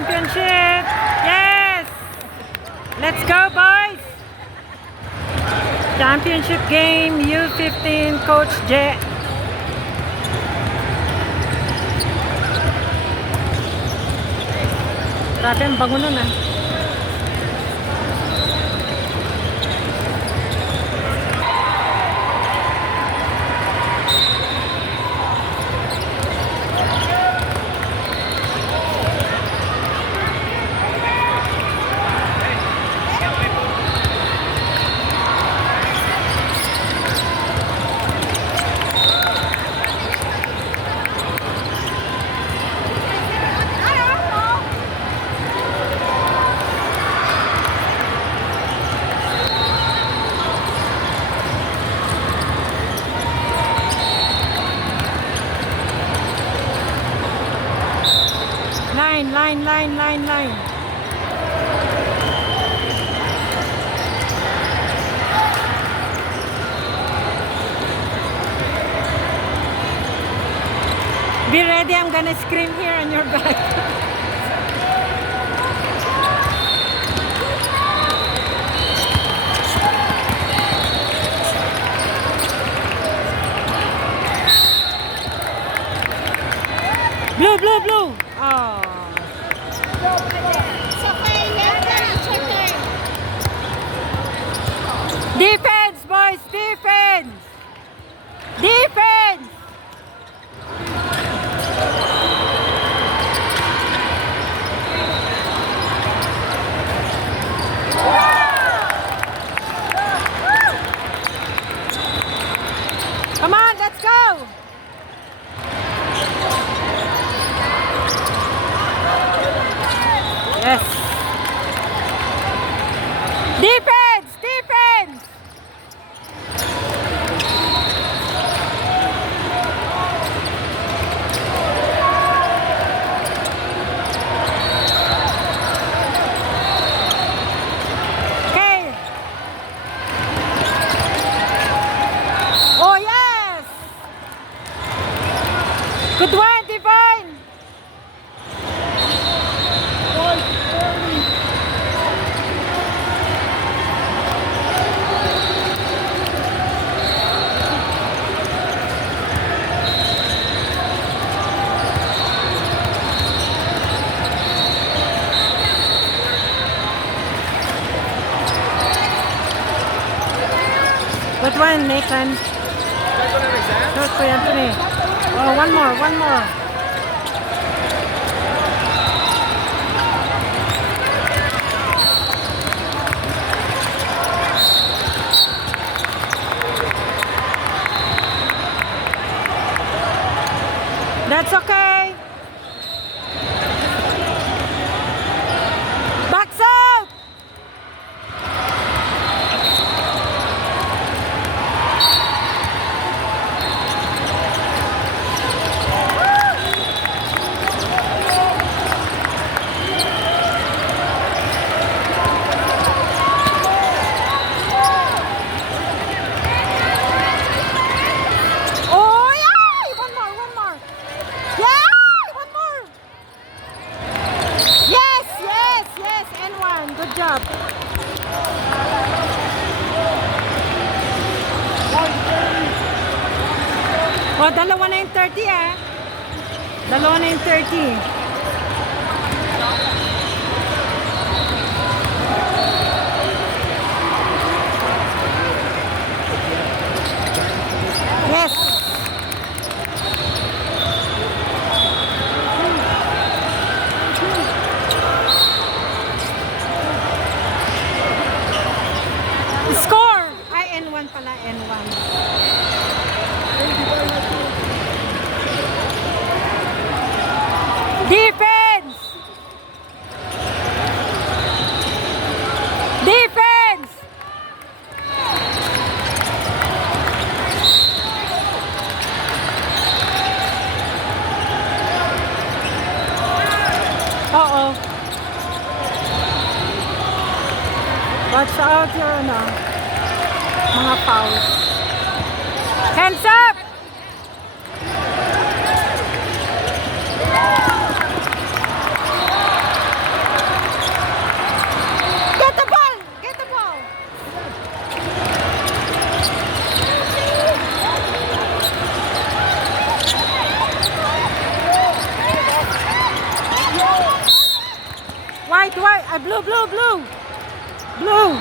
championship. Yes! Let's go, boys! Championship game, U15 Coach Je. Grabe, ang bango nun ah. Line. Be ready, I'm gonna scream here on your back. Blue. Oh. Defense, boys, defense! Defense! Come on, let's go! Yes! Defense! Defense! Okay! Oh yes! Good one, Divine! Good one, Nathan. Good for Anthony. Oh, one more. That's okay. Backs out. Good job. Oh, dalawa na yung 30 ah. Dalawa na yung 30. Yes. Score! Ay, N1 pala, N1. Defense! Defense! Uh-oh. Watch out your mga fouls. Hands up! white, blue, blue, blue. Blue.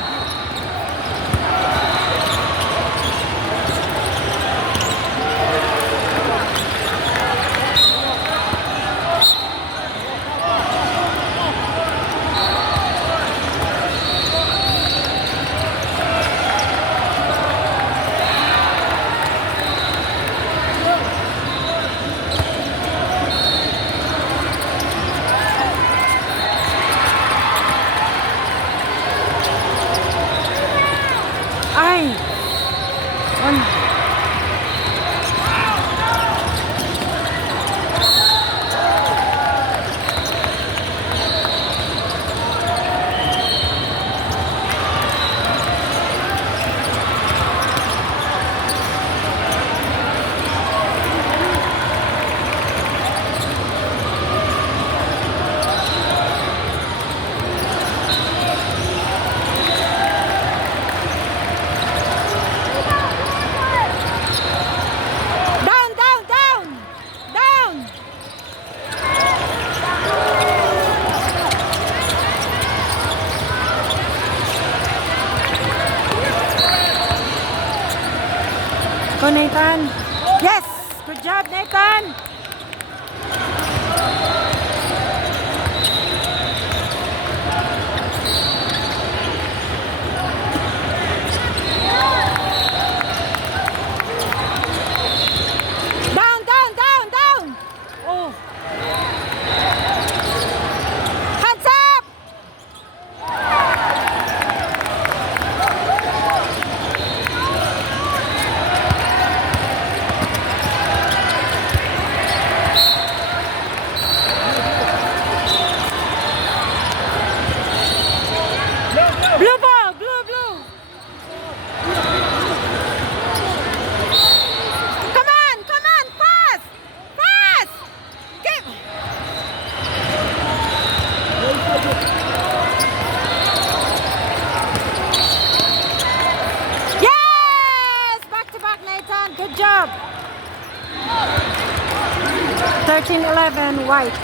Ay! Down, down, down! Down! Go, Nathan. Yes! Good job, Nathan! Down, down, down, down! Oh! Hands up! Blue ball, blue, blue. Come on, fast, fast. Get. Yes, back to back, Nathan. Good job. 13-11, white.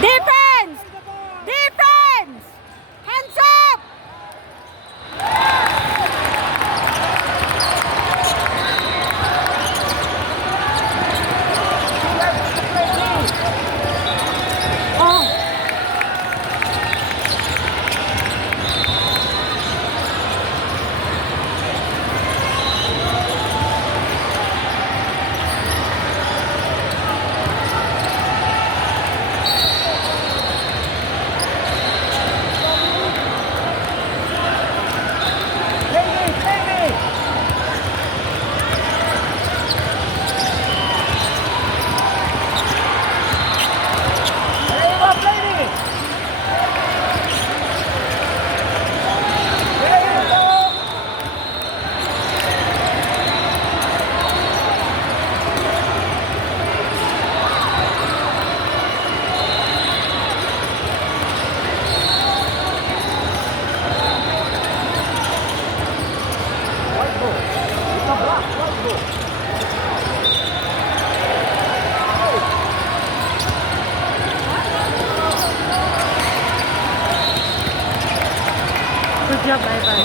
Defense! Defense! Hands up! Oh! Good job, Ivan.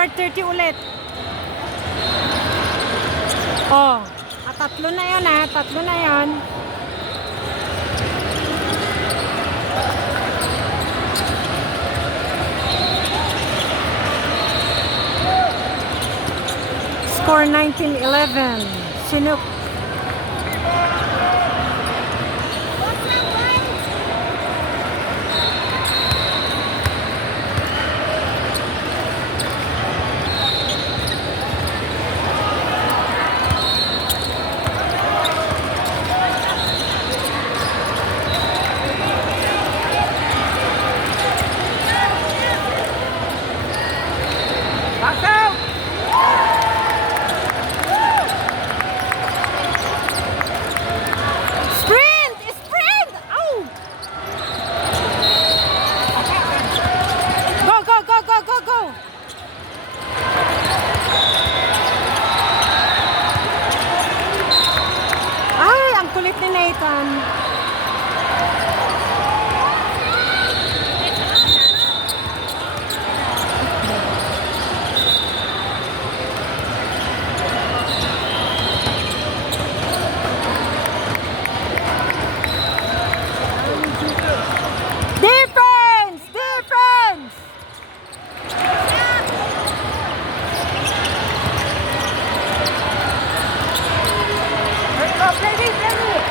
number 30 ulit. Oh, tatlo na yun ha. Tatlo na yun. Score 19-11. Chinook.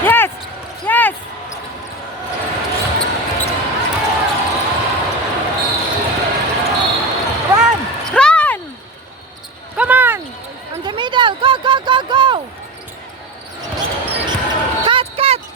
Yes! Yes! Run! Run! Come on! On the middle! Go, go, go, go! Cut, cut!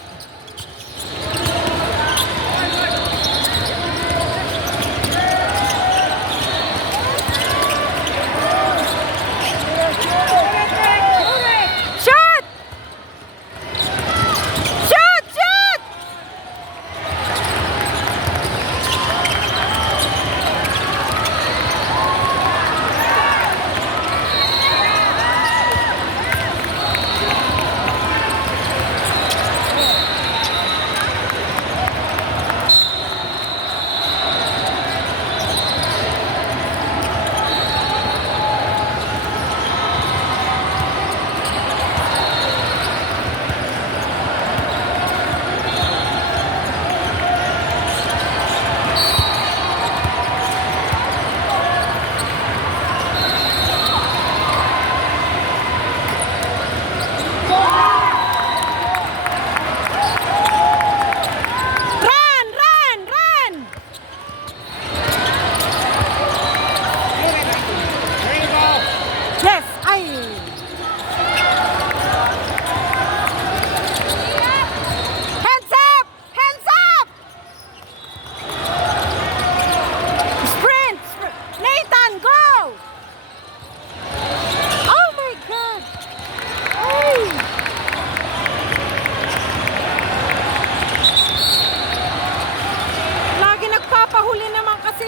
kasi.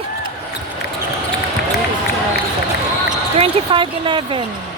25-11.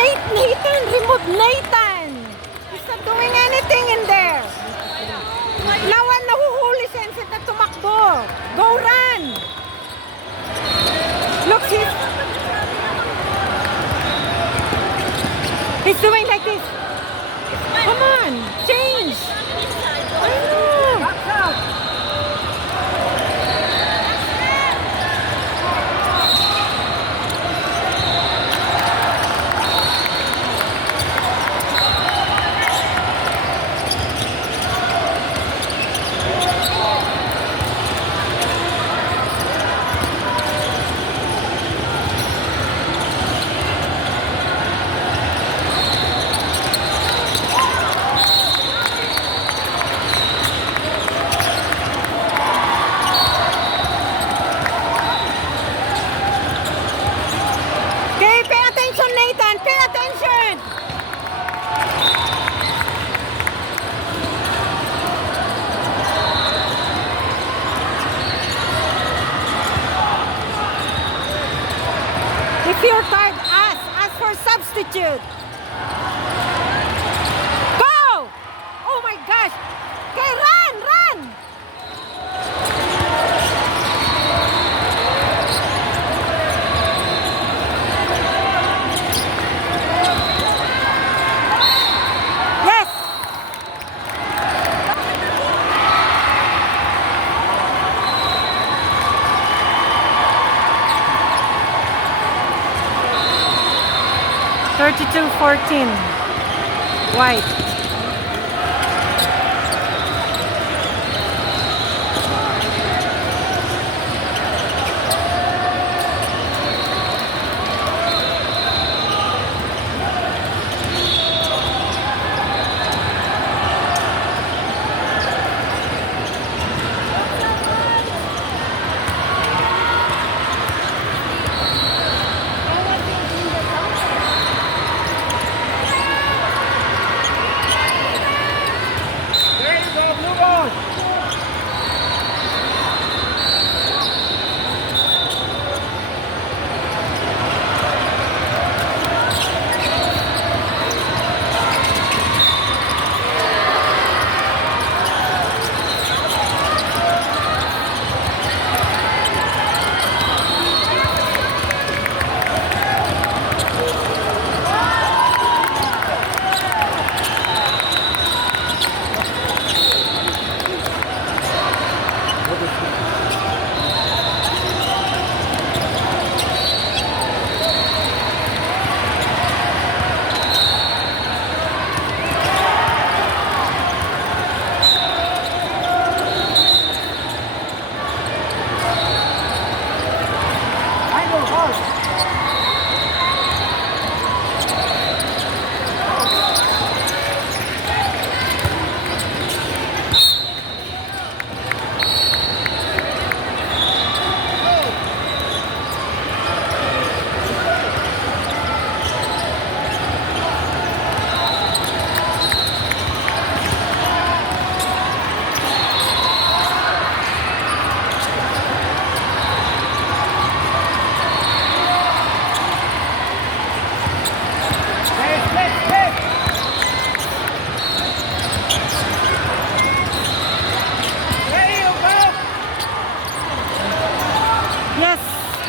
Nathan! Remove Nathan! He's not doing anything in there. Lawan, nahuhuli siya instead na tumakbo. Go run! Look, he's doing like this. Come on, change. I know. 4-5, ask for substitute. Go! Oh my gosh! Okay, run, run! Yes! (32-14) White.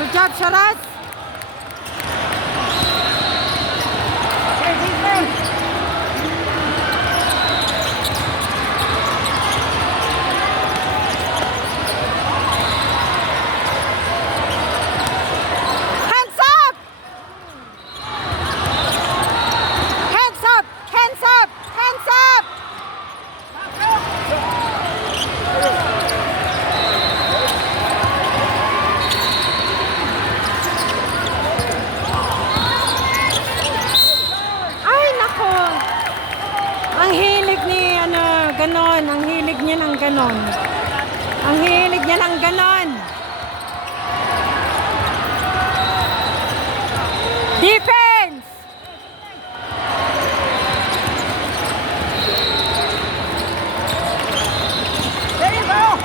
Good job, Sharaz. Hands up! Hands up! Hands up! Hands up! Ang hilig ni ganon, ang hilig niya ng ganon. Ang hilig niya ng ganon. Defense! There you go!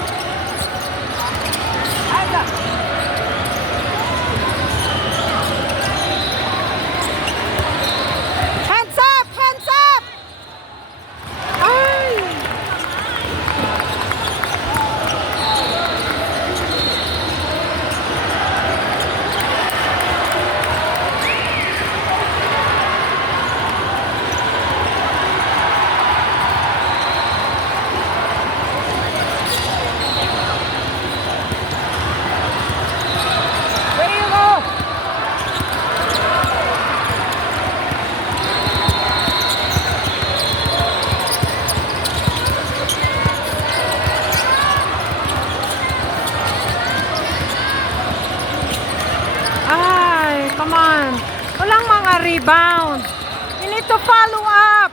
Rebound. You need to follow up.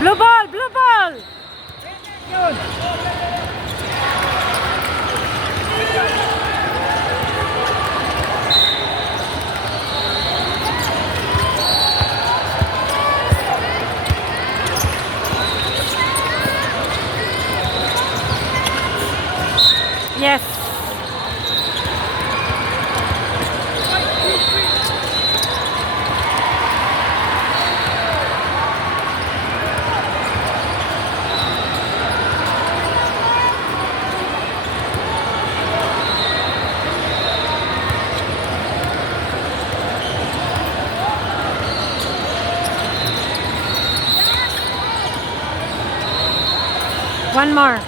Blue ball, blue ball. Yes. One more.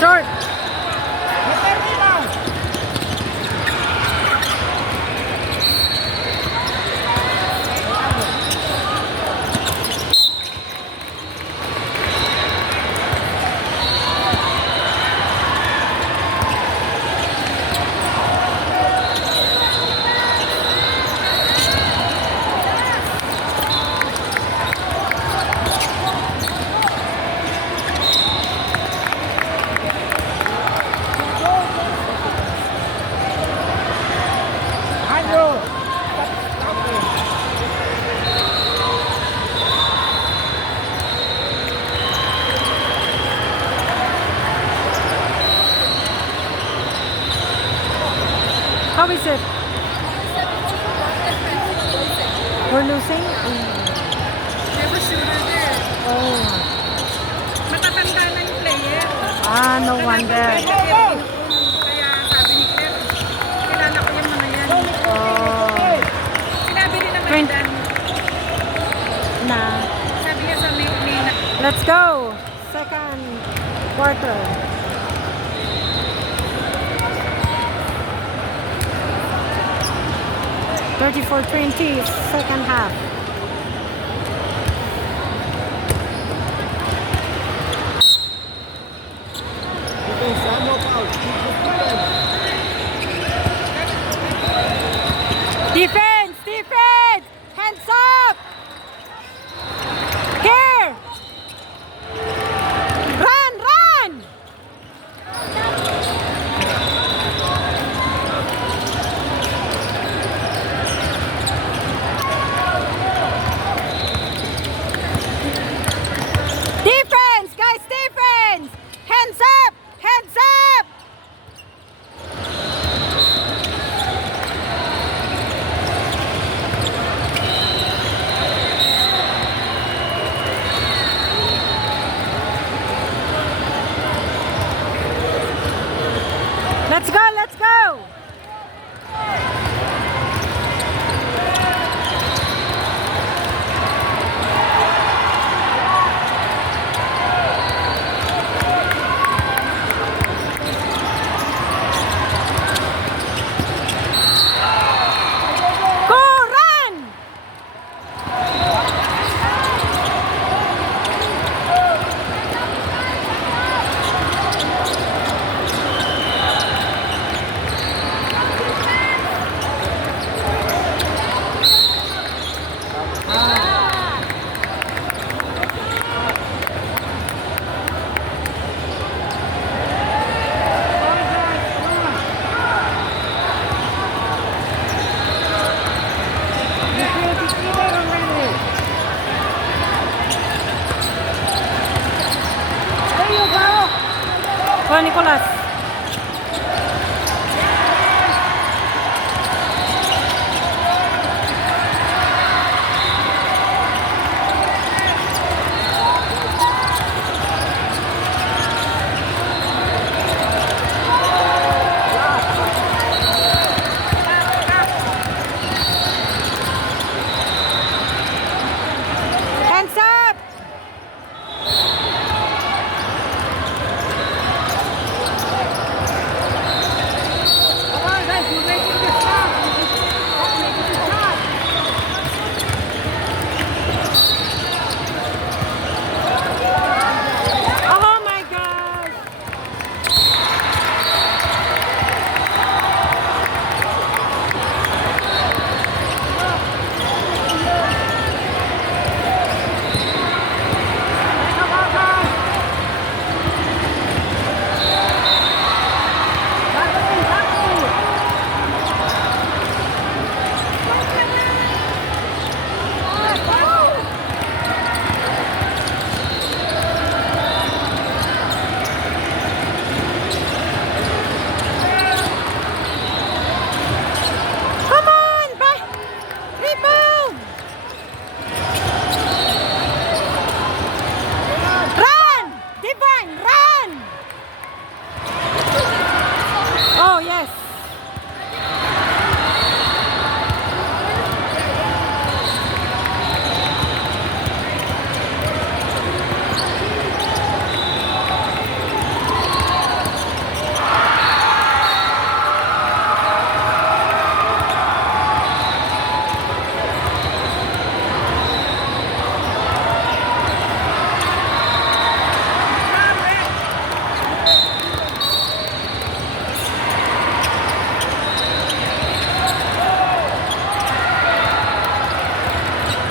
Short. How is it? We're losing? Never shooter there. Oh. Matatanda na yung player. Ah, no wonder. Kaya sabi ni Claire, kilala ko yung mga yan. Oh. Sinabi rin naman Twen- Dan. Na. Sabi niya sa may Let's go. Second quarter. $34-20, second half. Defense! Defense! Hands up! Here! Run! Run! Defense! Guys, defense! Hands up! Hands up! Let's go, let's go! Go, Nicholas. Hands up! Come on, guys, you're making this shot. Making this shot. Oh my gosh! Come on, guys. Come on! Rebound! Run! Divine, run! Oh, yes.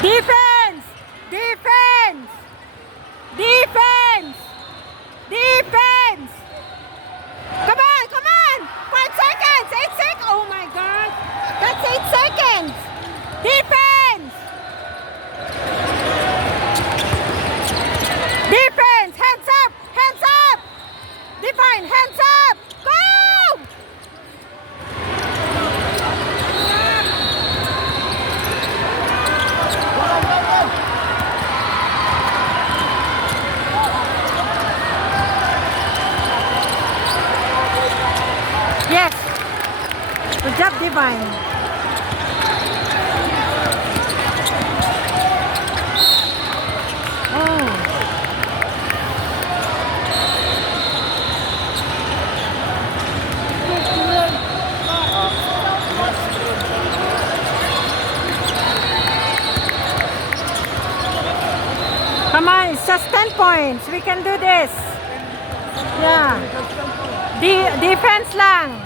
Defense! Defense! Defense! Defense! Come on, come on! 5 seconds! 8 seconds! Oh my God! That's 8 seconds! Defense! Defense! Hands up! Hands up! Divine, hands up! Go! Yes. Good job, Divine. Oh. Come on, it's just 10 points. We can do this. Yeah. Defense lang.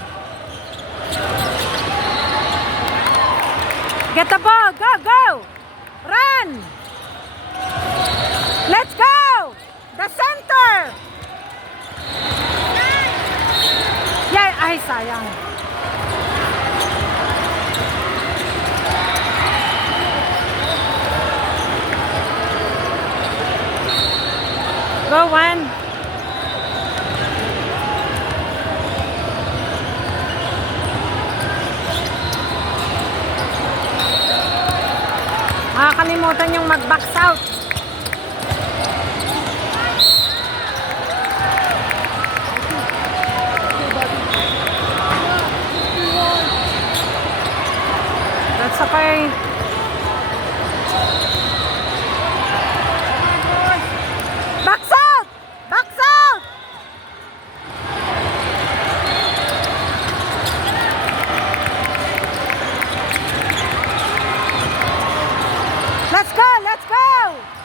Get the ball. Go, go. Run. Let's go. The center. Yeah, ay sayang. Go, one. Nakakalimutan yung mag-box out. That's okay. Box out! Box out! Let's go! Let's go!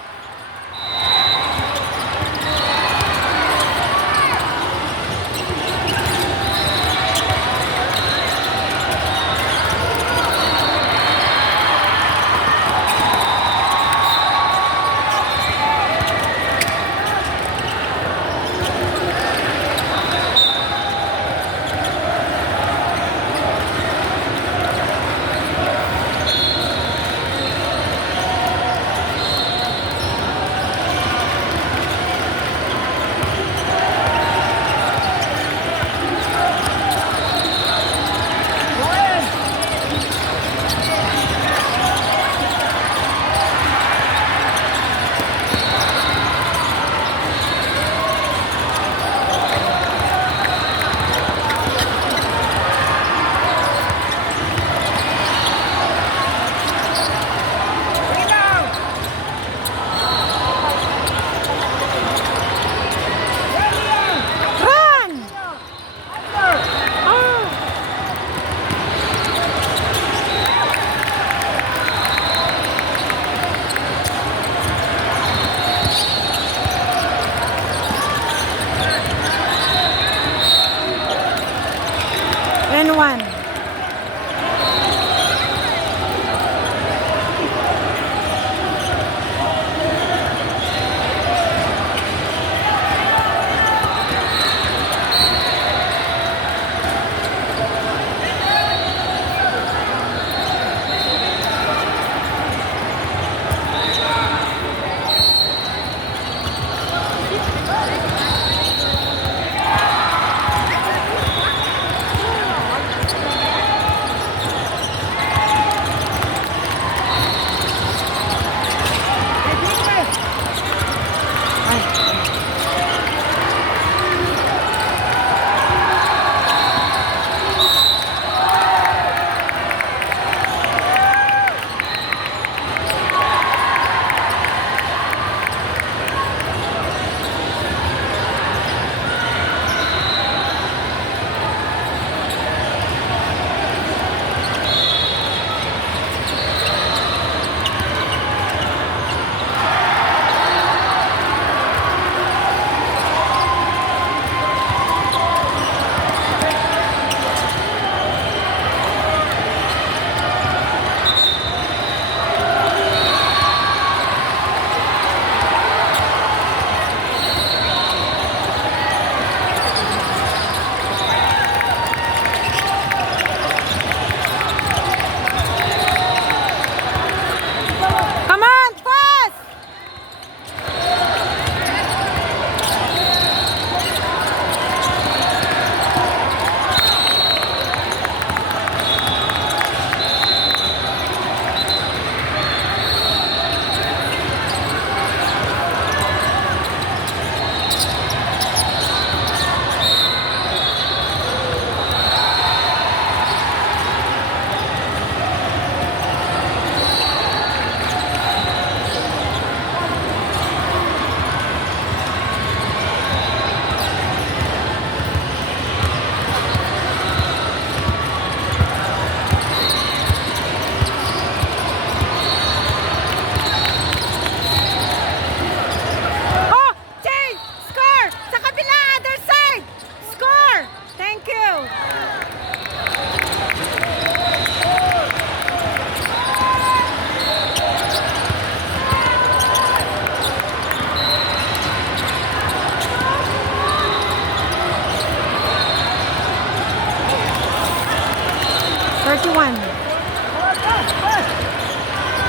31.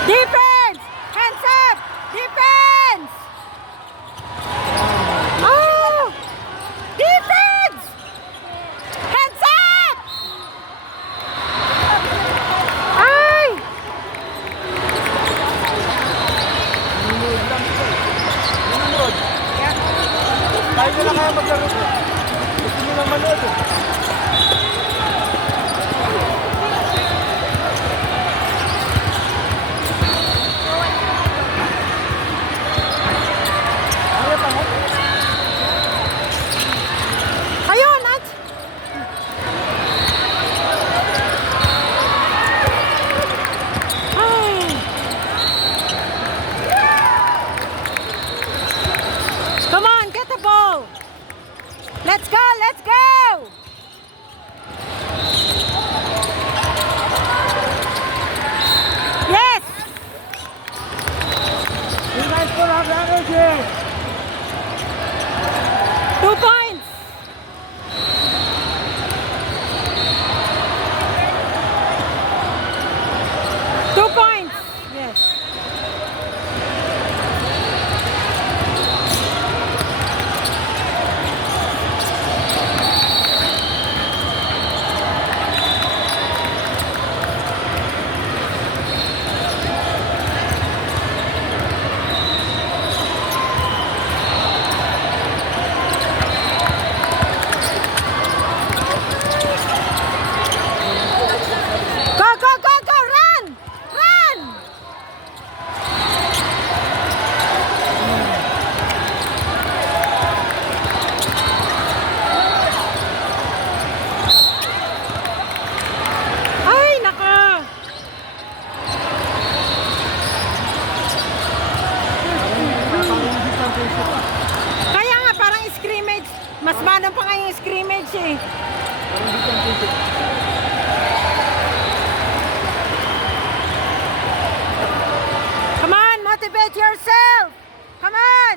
Defense! Hands up! Defense! Oh! Defense! Hands up! Ay! Nanonood. Tayo na lang kaya maglaro. Gusto nyo lang manood eh. Ayun! At... Ay! Come on, get the ball! Let's go! Let's go! Yes! You guys put up the energy. 2 points! Two points! Yes. Go, go, go, go! Run! Run! Ay, naka! Kaya nga, parang scrimmage. Mas manang pa nga yung scrimmage eh. Come on, motivate yourself! Come on!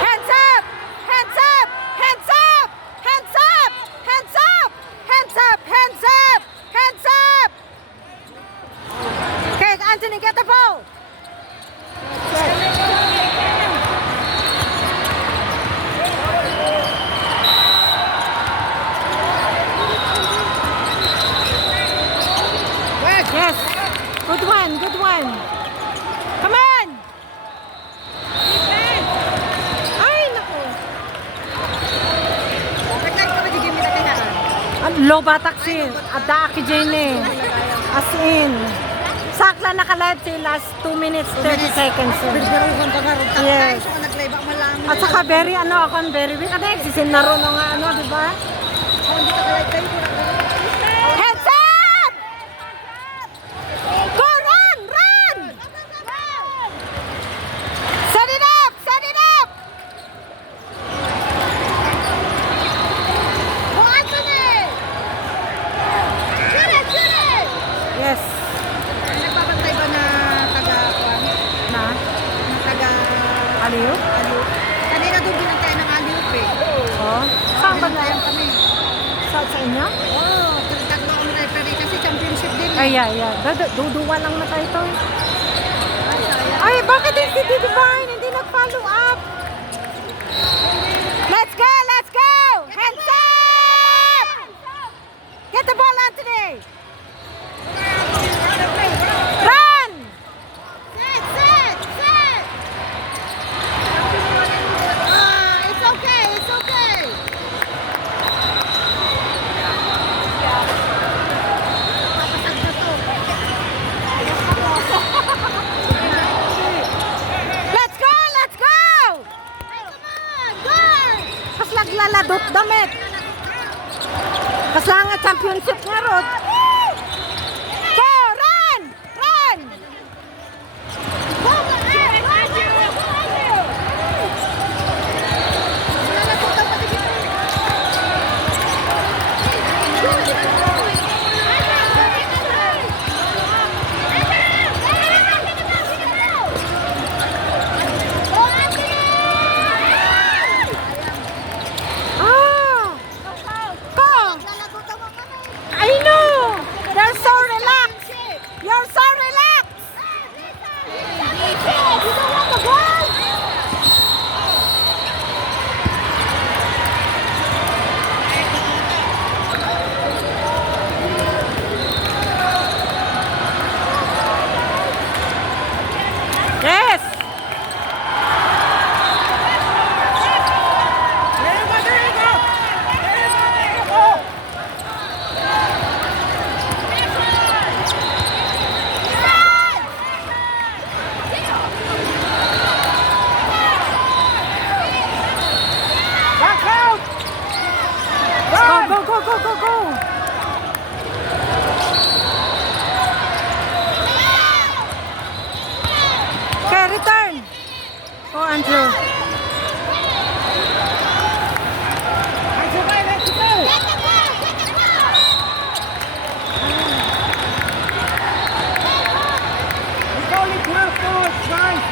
Hands up! Hands up! Hands up! Hands up! Hands up! Hands up! Hands up! Hands up! Okay, Anthony, get the ball! Yes. Good one, good one. Come on. Ay, naku. Low batak si Ada Akijene. As in. Sakla nakalive si last 2 minutes 30 seconds. Yes. At saka very very weak. Ano yung naro na nga di ba? Heads up! Go, run! Run! Set it up! Set it up! Go, Anthony! Shoot it! Shoot it! Yes. Nagbabantay ba na Na? taga Aliw? aliw? Kanina doon binantay ng aliw eh. Oh. Saan ba na? Binantayan kami. Sa inyo? Oo, tatlo kami referee kasi championship din. Ay, yeah. Duduwa lang na tayo ito. Ay, bakit yung si Divine hindi nag-follow up? Let's go! Let's go! Hands up! Get the ball, Anthony! Run! Set! Set! Set! It's okay! It's okay! Let's go! Let's go! Kas naglaladot damit. Kas lang nga championship nga rod. Go! Run! Run! Ah! Go, Andrew. It's only 12 points, guys.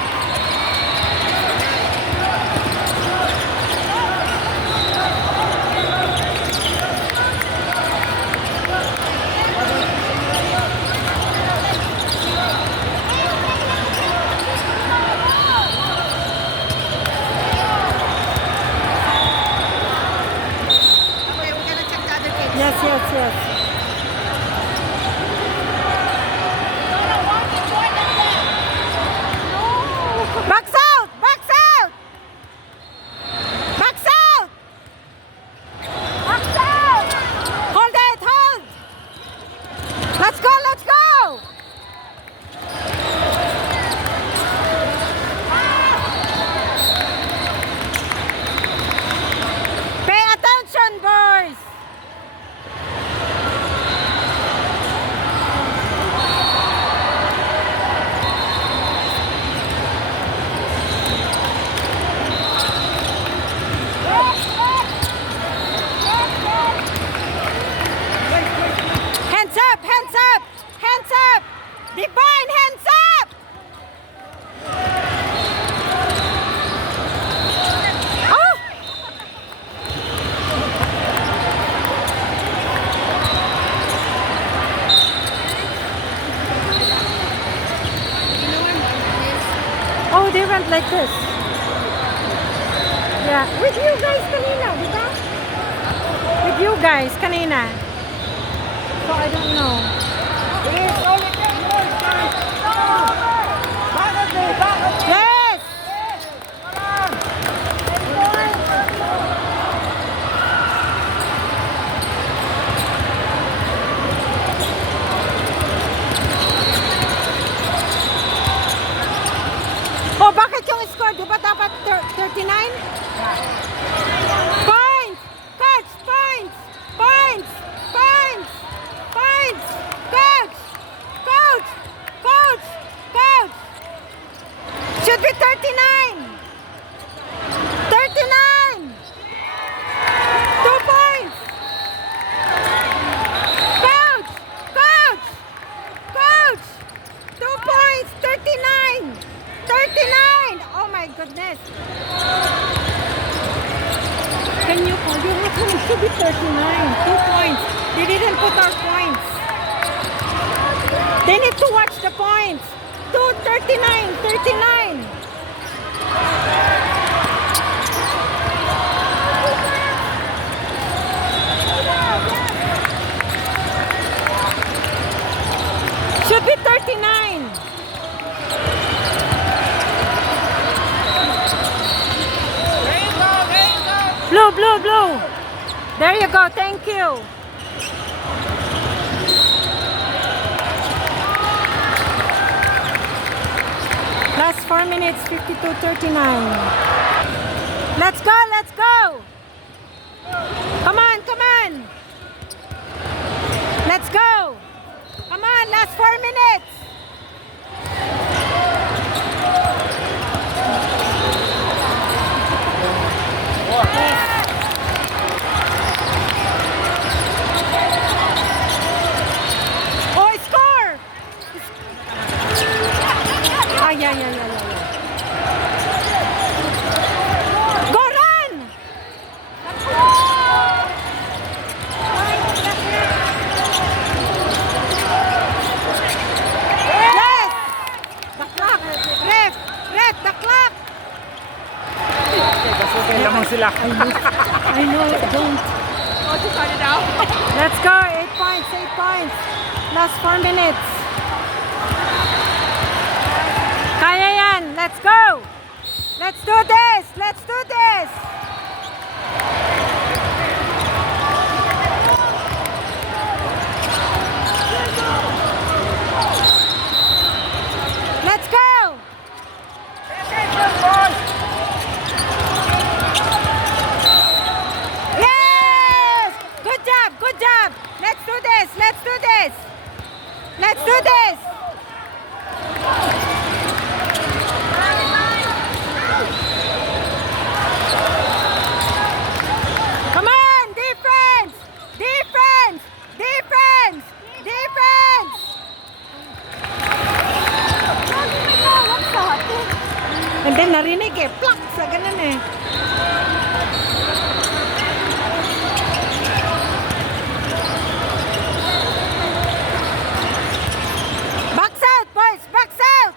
Okay, we're gonna check the other kids. Yes, yes, yes. Backs out! Backs out! Backs out! Backs out! Hold it, hold! Let's go, let's go! Pay attention, boys! Hands up, hands up, hands up! Divine, hands up! Oh! Oh, they went like this. Yeah, with you guys kanina, di ba? With you guys kanina. So I don't know. It's only 10 points, guys. Bakit eh? Bakit eh? Yes! Oh, bakit yung score? Di ba dapat 39? Points! Coach! Points! Points! Points! Points! Coach! Coach! Coach! Coach! Should be 39! 39! 2 points! Coach! Coach! Coach! 2 points! 39! 39! Oh my goodness! Can you call? It should be 39. 2 points. They didn't put our points. They need to watch the points. 239, 39. Should be 39. Blue, blue, blue. There you go. Thank you. Last 4 minutes, 52:39. Let's go, let's go. Come on, come on. Let's go. Come on, last 4 minutes. Oh, score! Ah, yeah. Go run! Yes! The clock! Ref, the clock! Kasukay lamang sila. I know, don't. Let's go, 8 points, 8 points. Last 4 minutes. Kaya yan, let's go. Let's do this, let's do this. Let's go. Yes! Good job, good job. Let's do this, let's do this. Let's do this. And then narinig eh, plak, sa ganun eh. Box out, boys, box out!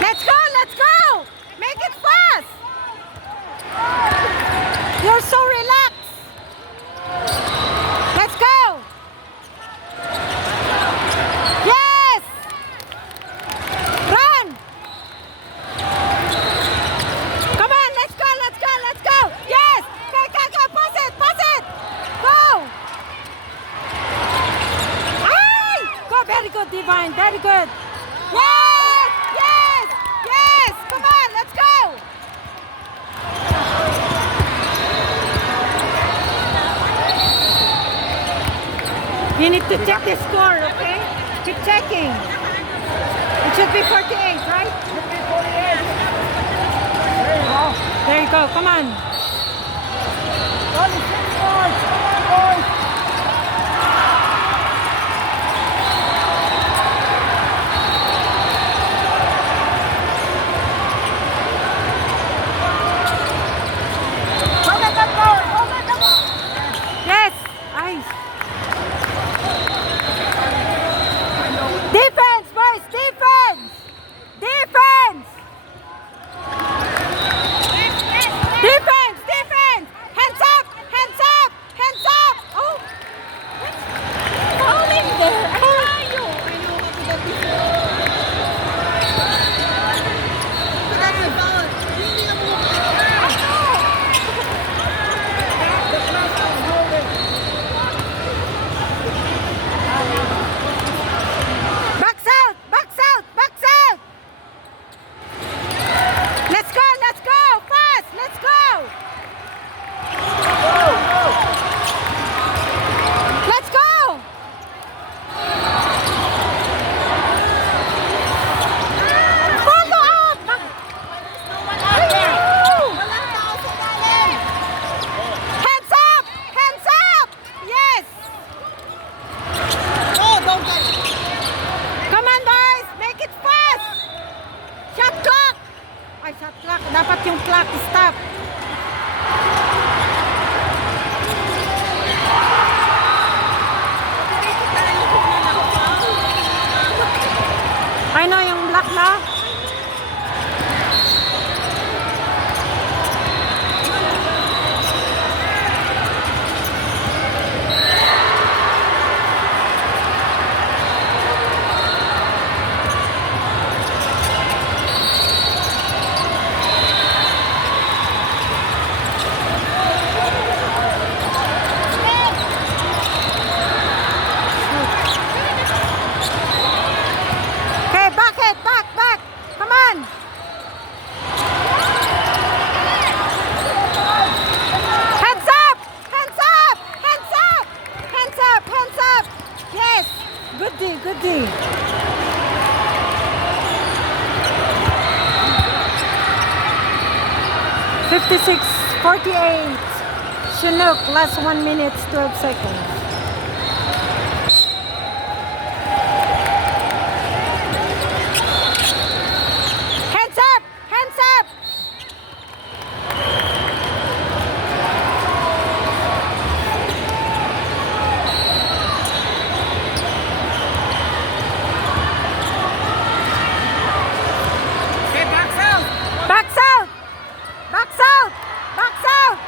Let's go, let's go! Make it fast! You're so relaxed! Let's go! Yes! Run! Come on, let's go, let's go, let's go! Yes! Go, go, go! Pass it, pass it! Go! Ay! Go, very good, Divine, very good! Yes! Yes! Yes! Come on, let's go! You need to check the score, okay? Keep checking. It should be 48, right? There you go. Come on. Only 6 points! 6 points! Yes. Nice. Defense, boys. Defense. Defense. Defense. Defense. Hands up. Hands up. Hands up. Oh. Fall in there. Ayaw. Box out. Box out. Box out. Let's go. Let's go. Fast. Let's go. Let's go. Follow up. Hands up. Hands up. Yes. Come on, boys. Make it fast. Shot clock. Ay, shot clock. Dapat yung clock stop. I know yung black na. Okay, back it, back, back. Come on. Hands up, hands up, hands up, hands up, hands up. Yes, good D, good D. $56-48. Chinook, last 1 minute, 12 seconds. Hands up! Hands up! Backs out! Backs out! Backs out!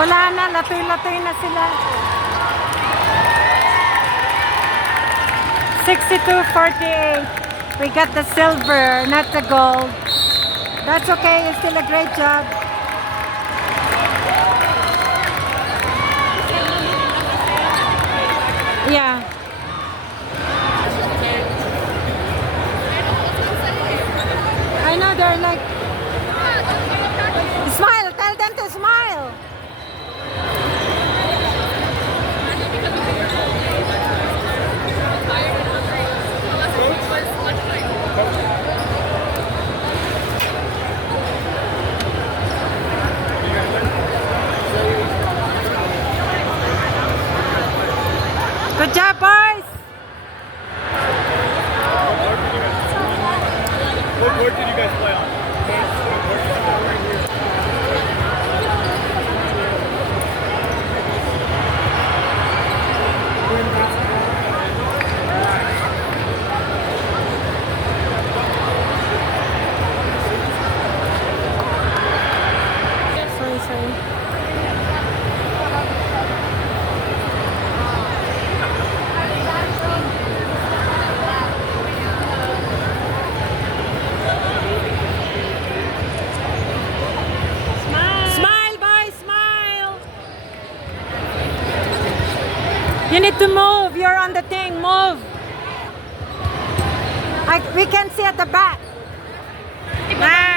Wala na, latoy-latoy na sila. 62-48. We got the silver, not the gold. That's okay, it's still a great job. Yeah. I know they're like, smile, tell them to smile. Good job, boys. What court did you guys play on? Sorry. Smile, boys, smile. You need to move. You're on the thing. Move. We can see at the back. Nice.